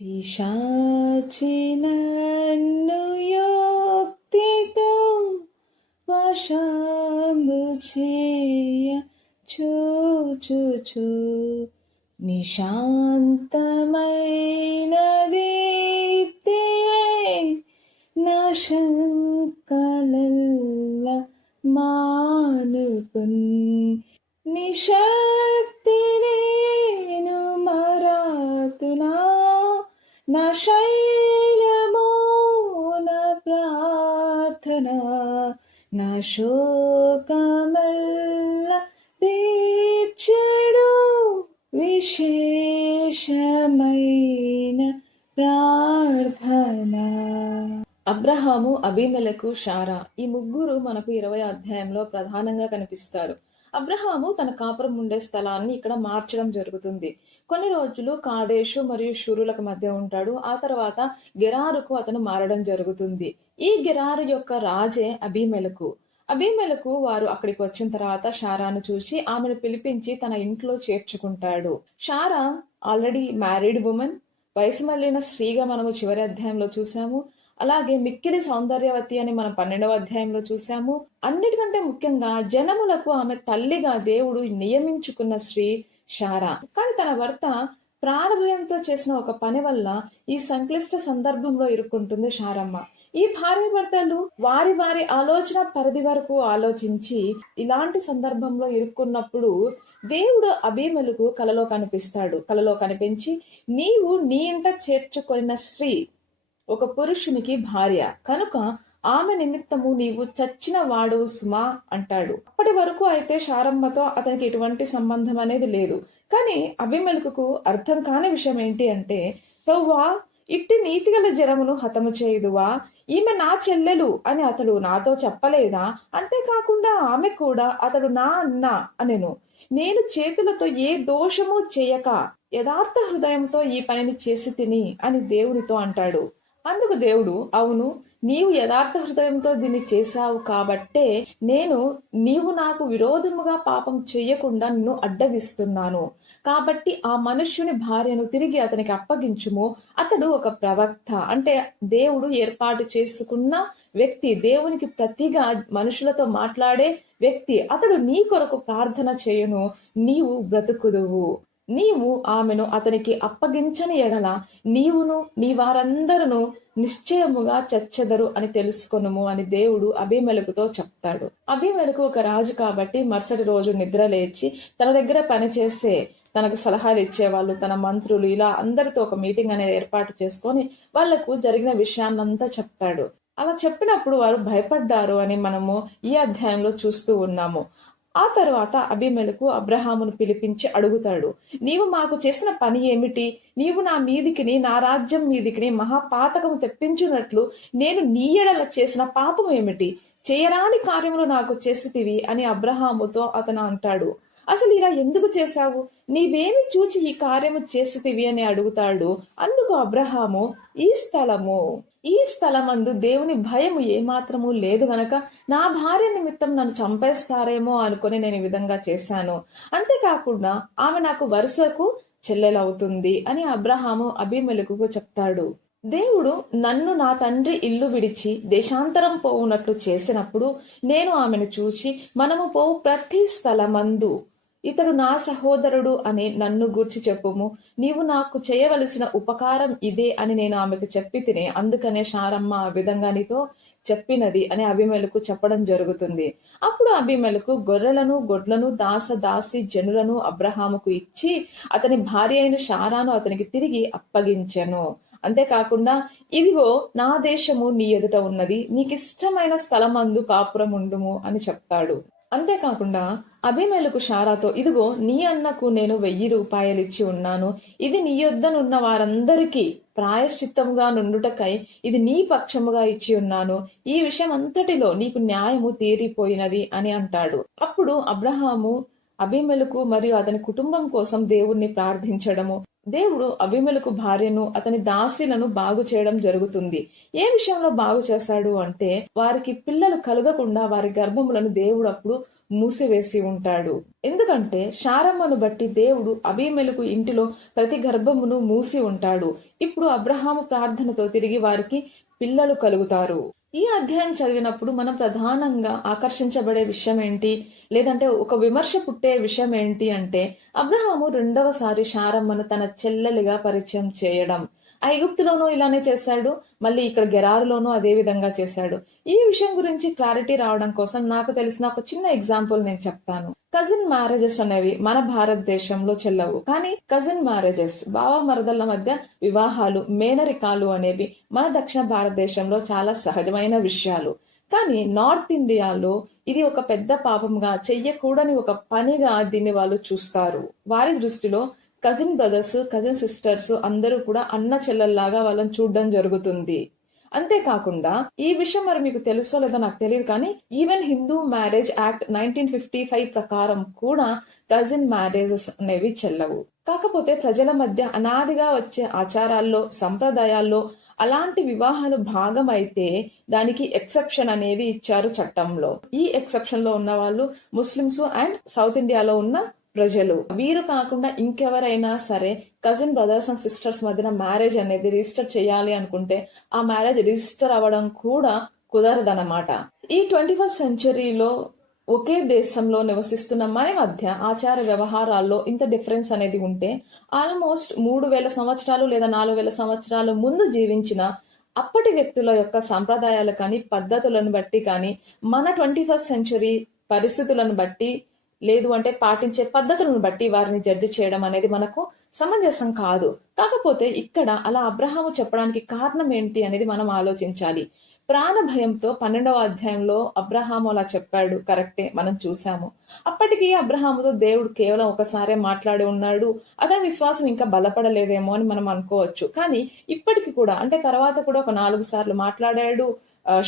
పిశాచినన్ను యుక్తితో వశము చేయ చూచుచు నిశాంతమైన దీప్తియే నా శంకలల్ల మానుకున్ నిశక్తి నేను మరాతునా నా శైలమో నా ప్రార్థన నా శోకమల్ల తీర్చెడు విశేషమైన ప్రార్థన. అబ్రహాము, అబీమెలెకు, శారా ఈ ముగ్గురు మనకు 20వ అధ్యాయంలో ప్రధానంగా కనిపిస్తారు. అబ్రహాము తన కాపురం ఉండే స్థలాన్ని ఇక్కడ మార్చడం జరుగుతుంది. కొన్ని రోజులు కాదేశు మరియు షూరులకు మధ్య ఉంటాడు. ఆ తర్వాత గెరారుకు అతను మారడం జరుగుతుంది. ఈ గెరారు యొక్క రాజే అబీమెలెకు. అబీమెలెకు వారు అక్కడికి వచ్చిన తర్వాత శారాను చూసి ఆమెను పిలిపించి తన ఇంట్లో చేర్చుకుంటాడు. శారా ఆల్రెడీ మ్యారీడ్ ఉమెన్, వయసు మళ్ళిన స్త్రీగా మనము చివరి అధ్యాయంలో చూసాము. అలాగే మిక్కిలి సౌందర్యవతి అని మనం 12వ అధ్యాయంలో చూసాము. అన్నిటికంటే ముఖ్యంగా జనములకు ఆమె తల్లిగా దేవుడు నియమించుకున్న స్త్రీ శారా. కానీ తన భర్త ప్రాణభయంతో చేసిన ఒక పని వల్ల ఈ సంక్లిష్ట సందర్భంలో ఇరుక్కుంటుంది శారమ్మ. ఈ భార్య భర్తలు వారి వారి ఆలోచన పరిధి వరకు ఆలోచించి ఇలాంటి సందర్భంలో ఇరుక్కున్నప్పుడు దేవుడు అబీమెలెకు కలలో కనిపిస్తాడు. కలలో కనిపించి, నీవు నీ ఇంట చేర్చుకొనిన స్త్రీ ఒక పురుషునికి భార్య కనుక ఆమె నిమిత్తము నీవు చచ్చిన వాడు సుమా అంటాడు. అప్పటి వరకు అయితే శారమ్మతో అతనికి ఎటువంటి సంబంధం అనేది లేదు. కానీ అబీమెలెకుకు అర్థం కాని విషయం ఏంటి అంటే, ప్రభువా, ఇట్టి నీతిగల జనమును హతము చేయుదువా? ఈమె నా చెల్లెలు అని అతడు నాతో చెప్పలేదా? అంతేకాకుండా ఆమె కూడా అతడు నా అన్న అనెను. నేను చేతులతో ఏ దోషము చేయక యథార్థ హృదయంతో ఈ పనిని చేసి తిని అని దేవునితో అంటాడు. అందుకు దేవుడు, అవును, నీవు యథార్థ హృదయంతో దీన్ని చేశావు కాబట్టే నీవు నాకు విరోధముగా పాపం చెయ్యకుండా నిన్ను అడ్డగిస్తున్నాను. కాబట్టి ఆ మనుష్యుని భార్యను తిరిగి అతనికి అప్పగించుము. అతడు ఒక ప్రవక్త, అంటే దేవుడు ఏర్పాటు చేసుకున్న వ్యక్తి, దేవునికి ప్రతిగా మనుషులతో మాట్లాడే వ్యక్తి. అతడు నీ కొరకు ప్రార్థన చేయను, నీవు బ్రతుకుదువు. నీవు ఆమెను అతనికి అప్పగించని ఎడల నీవును నీ వారందరూ నిశ్చయముగా చచ్చెదరు అని తెలుసుకొనుము అని దేవుడు అబీమెలెకుతో చెప్తాడు. అబీమెలెకు ఒక రాజు కాబట్టి మరుసటి రోజు నిద్ర లేచి తన దగ్గర పనిచేసే తనకు సలహాలు ఇచ్చేవాళ్ళు, తన మంత్రులు, ఇలా అందరితో ఒక మీటింగ్ అనేది ఏర్పాటు చేసుకొని వాళ్లకు జరిగిన విషయాన్నంతా చెప్తాడు. అలా చెప్పినప్పుడు వారు భయపడ్డారు అని మనము ఈ అధ్యాయంలో చూస్తూ ఉన్నాము. ఆ తర్వాత అబీమెలెకు అబ్రహామును పిలిపించి అడుగుతాడు, నీవు మాకు చేసిన పని ఏమిటి? నీవు నా మీదికిని, నా రాజ్యం మీదికిని మహాపాతకము తెప్పించున్నట్లు నేను నీ ఎడల చేసిన పాపం ఏమిటి? చేయరాని కార్యములు నాకు చేసితివి అని అబ్రహాముతో అతను అంటాడు. అసలు ఇలా ఎందుకు చేశావు? నీవేమి చూచి ఈ కార్యము చేసితివి అని అడుగుతాడు. అందుకు అబ్రహాము, ఈ స్థలమందు దేవుని భయము ఏమాత్రము లేదు గనక నా భార్య నిమిత్తం నన్ను చంపేస్తారేమో అనుకుని నేను ఈ విధంగా చేశాను. అంతేకాకుండా ఆమె నాకు వరుసకు చెల్లెలవుతుంది అని అబ్రహాము అబీమెలెకుకు చెప్తాడు. దేవుడు నన్ను నా తండ్రి ఇల్లు విడిచి దేశాంతరం పోవునట్లు చేసినప్పుడు నేను ఆమెను చూచి, మనము పోవు ప్రతి స్థలమందు ఇతడు నా సహోదరుడు అని నన్ను గూర్చి చెప్పుము. నీవు నాకు చేయవలసిన ఉపకారం ఇదే అని నేను ఆమెకు చెప్పి తినే, అందుకనే శారమ్మ ఆ విధంగా నీతో చెప్పినది అని అబీమెలెకు చెప్పడం జరుగుతుంది. అప్పుడు అబీమెలెకు గొర్రెలను, గొడ్లను, దాసి జనులను అబ్రహాముకు ఇచ్చి అతని భార్య అయిన శారాను అతనికి తిరిగి అప్పగించెను. అంతేకాకుండా, ఇదిగో నా దేశము నీ ఎదుట ఉన్నది, నీకిష్టమైన స్థలమందు కాపురం ఉండుము అని చెప్తాడు. అంతేకాకుండా అబీమెలెకు శారాతో, ఇదిగో నీ అన్నకు నేను 1000 రూపాయలు ఇచ్చి ఉన్నాను, ఇది నీ యొద్దనున్న వారందరికీ ప్రాయశ్చిత్తముగా నుండుటకై ఇది నీ పక్షముగా ఇచ్చి ఉన్నాను. ఈ విషయం అంతటిలో నీకు న్యాయము తీరిపోయినది అని అంటాడు. అప్పుడు అబ్రహాము అబీమెలెకు మరియు అతని కుటుంబం కోసం దేవుణ్ణి ప్రార్థించడము, దేవుడు అబీమెలెకు భార్యను, అతని దాసీలను బాగు చేయడం జరుగుతుంది. ఏ విషయంలో బాగు చేశాడు అంటే, వారికి పిల్లలు కలగకుండా వారి గర్భములను దేవుడు అప్పుడు మూసివేసి ఉంటాడు. ఎందుకంటే శారమ్మను బట్టి దేవుడు అబీమెలెకు ఇంటిలో ప్రతి గర్భమును మూసి ఉంటాడు. ఇప్పుడు అబ్రహాము ప్రార్థనతో తిరిగి వారికి పిల్లలు కలుగుతారు. ఈ అధ్యాయం చదివినప్పుడు మనం ప్రధానంగా ఆకర్షించబడే విషయం ఏంటి, లేదంటే ఒక విమర్శ పుట్టే విషయం ఏంటి అంటే, అబ్రహాము రెండవసారి శారమ్మను తన చెల్లెలిగా పరిచయం చేయడం. ఐగుప్తులోనూ ఇలానే చేశాడు, మళ్ళీ ఇక్కడ గెరారులోనూ అదే విధంగా చేశాడు. ఈ విషయం గురించి క్లారిటీ రావడం కోసం నాకు తెలిసిన ఒక చిన్న ఎగ్జాంపుల్ నేను చెప్తాను. కజిన్ మ్యారేజెస్ అనేవి మన భారతదేశంలో చెల్లవు, కానీ కజిన్ మ్యారేజెస్, బావ మరదళ్ల మధ్య వివాహాలు, మేనరికాలు అనేవి మన దక్షిణ భారతదేశంలో చాలా సహజమైన విషయాలు. కానీ నార్త్ ఇండియాలో ఇది ఒక పెద్ద పాపంగా, చెయ్యకూడని ఒక పనిగా దీన్ని వాళ్ళు చూస్తారు. వారి దృష్టిలో కజిన్ బ్రదర్స్, కజిన్ సిస్టర్స్ అందరూ కూడా అన్న చెల్లెల్లాగా వాళ్ళని చూడడం జరుగుతుంది. అంతేకాకుండా ఈ విషయం మరి మీకు తెలుసో లేదో నాకు తెలియదు, కానీ ఈవెన్ హిందూ మ్యారేజ్ యాక్ట్ 1955 ప్రకారం కూడా కజిన్ మ్యారేజెస్ అనేవి చెల్లవు. కాకపోతే ప్రజల మధ్య అనాదిగా వచ్చే ఆచారాల్లో, సంప్రదాయాల్లో అలాంటి వివాహాలు భాగమైతే దానికి ఎక్సెప్షన్ అనేది ఇచ్చారు చట్టంలో. ఈ ఎక్సెప్షన్ లో ఉన్న వాళ్ళు ముస్లిమ్స్ అండ్ సౌత్ ఇండియాలో ఉన్న ప్రజలు. వీరు కాకుండా ఇంకెవరైనా సరే కజిన్ బ్రదర్స్ అండ్ సిస్టర్స్ మధ్యన మ్యారేజ్ అనేది రిజిస్టర్ చేయాలి అనుకుంటే ఆ మ్యారేజ్ రిజిస్టర్ అవ్వడం కూడా కుదరదన్నమాట. ఈ 21st సెంచరీలో ఒకే దేశంలో నివసిస్తున్న మన మధ్య ఆచార వ్యవహారాల్లో ఇంత డిఫరెన్స్ అనేది ఉంటే, ఆల్మోస్ట్ 3000 సంవత్సరాలు లేదా 4000 సంవత్సరాలు ముందు జీవించిన అప్పటి వ్యక్తుల యొక్క సంప్రదాయాలు కానీ, పద్ధతులను బట్టి కానీ, మన 21st సెంచరీ పరిస్థితులను బట్టి, లేదు అంటే పాటించే పద్ధతులను బట్టి వారిని జడ్జి చేయడం అనేది మనకు సమంజసం కాదు. కాకపోతే ఇక్కడ అలా అబ్రహాము చెప్పడానికి కారణం ఏంటి అనేది మనం ఆలోచించాలి. ప్రాణ భయంతో 12వ అధ్యాయంలో అబ్రహాము అలా చెప్పాడు, కరెక్టే, మనం చూసాము. అప్పటికి అబ్రహాముతో దేవుడు కేవలం ఒకసారే మాట్లాడి ఉన్నాడు, అతని విశ్వాసం ఇంకా బలపడలేదేమో అని మనం అనుకోవచ్చు. కానీ ఇప్పటికి కూడా, అంటే తర్వాత కూడా ఒక 4 సార్లు మాట్లాడాడు.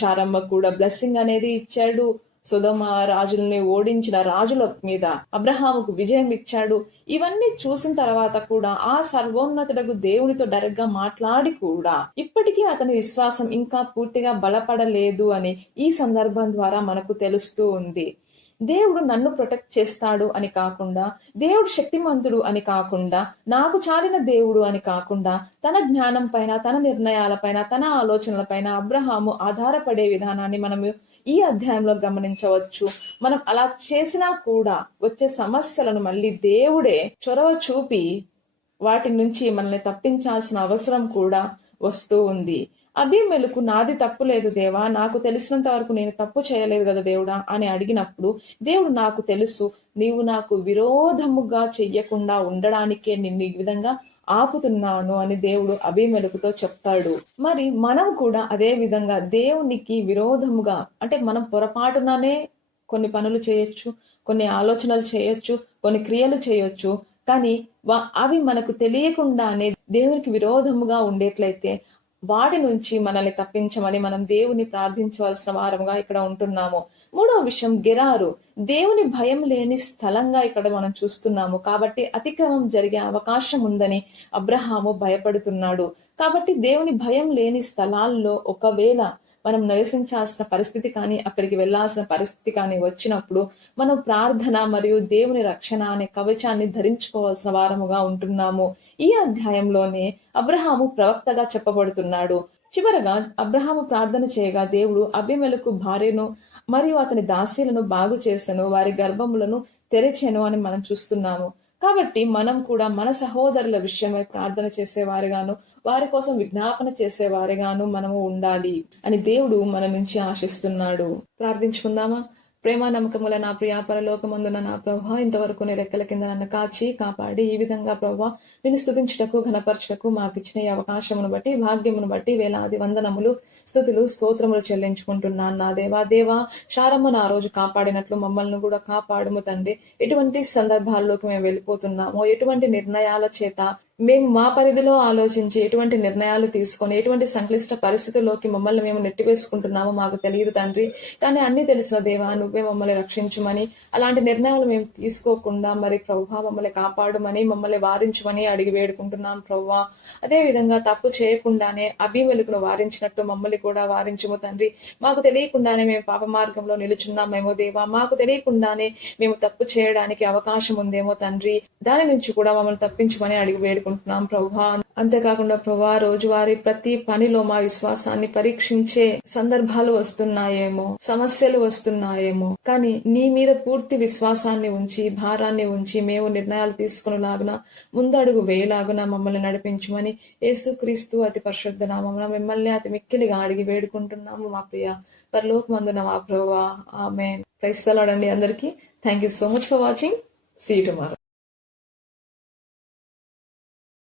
శారమ్మకు కూడా బ్లెస్సింగ్ అనేది ఇచ్చాడు. సొదొమ రాజుల్ని ఓడించిన రాజుల మీద అబ్రహాముకు విజయం ఇచ్చాడు. ఇవన్నీ చూసిన తర్వాత కూడా ఆ సర్వోన్నతుడకు దేవునితో డైరెక్ట్ గా మాట్లాడి కూడా ఇప్పటికీ అతని విశ్వాసం ఇంకా పూర్తిగా బలపడలేదు అని ఈ సందర్భం ద్వారా మనకు తెలుస్తూ ఉంది. దేవుడు నన్ను ప్రొటెక్ట్ చేస్తాడు అని కాకుండా, దేవుడు శక్తిమంతుడు అని కాకుండా, నాకు చాలిన దేవుడు అని కాకుండా, తన జ్ఞానం పైన, తన నిర్ణయాల పైన, తన ఆలోచనల పైన అబ్రహాము ఆధారపడే విధానాన్ని మనము ఈ అధ్యాయంలో గమనించవచ్చు. మనం అలా చేసినా కూడా వచ్చే సమస్యలను మళ్ళీ దేవుడే చొరవ చూపి వాటి నుంచి మనల్ని తప్పించాల్సిన అవసరం కూడా వస్తూ ఉంది. అబీమెలెకు నాది తప్పు లేదు దేవా, నాకు తెలిసినంత వరకు నేను తప్పు చేయలేదు కదా దేవుడా అని అడిగినప్పుడు, దేవుడు నాకు తెలుసు, నీవు నాకు విరోధముగా చెయ్యకుండా ఉండడానికే నిన్ను ఈ విధంగా ఆపుతున్నాను అని దేవుడు అబీమెలెకుతో చెప్తాడు. మరి మనం కూడా అదే విధంగా దేవునికి విరోధముగా, అంటే మనం పొరపాటుననే కొన్ని పనులు చేయొచ్చు, కొన్ని ఆలోచనలు చేయొచ్చు, కొన్ని క్రియలు చేయొచ్చు, కానీ అవి మనకు తెలియకుండానే దేవునికి విరోధముగా ఉండేట్లయితే వాటి నుంచి మనల్ని తప్పించమని మనం దేవుని ప్రార్థించవలసిన వారంగా ఇక్కడ ఉంటున్నాము. మూడవ విషయం, గెరారు. దేవుని భయం లేని స్థలంగా ఇక్కడ మనం చూస్తున్నాము. కాబట్టి అతిక్రమం జరిగే అవకాశం ఉందని అబ్రహాము భయపడుతున్నాడు. కాబట్టి దేవుని భయం లేని స్థలాల్లో ఒకవేళ మనం నివసించాల్సిన పరిస్థితి కానీ, అక్కడికి వెళ్లాల్సిన పరిస్థితి కానీ వచ్చినప్పుడు మనం ప్రార్థన మరియు దేవుని రక్షణ అనే కవచాన్ని ధరించుకోవాల్సిన వారముగా ఉంటున్నాము. ఈ అధ్యాయంలోనే అబ్రహాము ప్రవక్తగా చెప్పబడుతున్నాడు. చివరగా అబ్రహాము ప్రార్థన చేయగా దేవుడు అబీమెలెకు భార్యను మరియు అతని దాసీలను బాగు చేసెను, వారి గర్భములను తెరిచెను అని మనం చూస్తున్నాము. కాబట్టి మనం కూడా మన సహోదరుల విషయమై ప్రార్థన చేసేవారిగాను, వారి కోసం విజ్ఞాపన చేసేవారిగాను మనము ఉండాలి అని దేవుడు మన నుంచి ఆశిస్తున్నాడు. ప్రార్థించుకుందామా? ప్రేమ నమ్మకముల నా ప్రియ పరలోకమందున నా ప్రభా, ఇంతవరకు నీ రెక్కల కింద నన్ను కాచి కాపాడి ఈ విధంగా ప్రభా నేను స్తుతించుటకు, ఘనపరచుటకు మాకిచ్చిన ఈ అవకాశమును బట్టి, భాగ్యమును బట్టి వేలాది వందనములు, స్తుతులు, స్తోత్రములు చెల్లించుకుంటున్నాను నా దేవా. శారమ్మను ఆ రోజు కాపాడినట్లు మమ్మల్ని కూడా కాపాడుము తండ్రి. ఎటువంటి సందర్భాల్లోకి మేము వెళ్ళిపోతున్నామో, ఎటువంటి నిర్ణయాల చేత మేము మా పరిధిలో ఆలోచించి ఎటువంటి నిర్ణయాలు తీసుకొని ఎటువంటి సంక్లిష్ట పరిస్థితుల్లోకి మమ్మల్ని మేము నెట్టివేసుకుంటున్నామో మాకు తెలియదు తండ్రి. కానీ అన్ని తెలిసిన దేవా, నువ్వే మమ్మల్ని రక్షించుమని, అలాంటి నిర్ణయాలు మేము తీసుకోకుండా మరి ప్రభువా మమ్మల్ని కాపాడమని, మమ్మల్ని వారించమని అడిగి వేడుకుంటున్నాం ప్రభువా. అదే విధంగా తప్పు చేయకుండానే అబీమెలెకును వారించినట్టు మమ్మల్ని కూడా వారించుము తండ్రి. మాకు తెలియకుండానే మేము పాప మార్గంలో నిలుచున్నామేమో దేవా, మాకు తెలియకుండానే మేము తప్పు చేయడానికి అవకాశం ఉందేమో తండ్రి. దాని నుంచి కూడా మమ్మల్ని తప్పించమని అడిగి వేడుకుంటున్నాం ప్రభువా. అంతేకాకుండా ప్రభువా, రోజువారీ ప్రతి పనిలో మా విశ్వాసాన్ని పరీక్షించే సందర్భాలు వస్తున్నాయేమో, సమస్యలు వస్తున్నాయేమో, కానీ నీ మీద పూర్తి విశ్వాసాన్ని ఉంచి, భారాన్ని ఉంచి మేము నిర్ణయాలు తీసుకునేలాగున, ముందడుగు వేయలాగున మమ్మల్ని నడిపించమని యేసుక్రీస్తు అతి పరిశుద్ధ నామమున మిమ్మల్ని అతి మిక్కిలిగా అడిగి వేడుకుంటున్నాము మా ప్రియ పరలోకమందున మా ప్రభువా. ఆమేన్. ప్రైజ్ ది లార్డ్ అండి అందరికీ. Thank you so much for watching. See you tomorrow.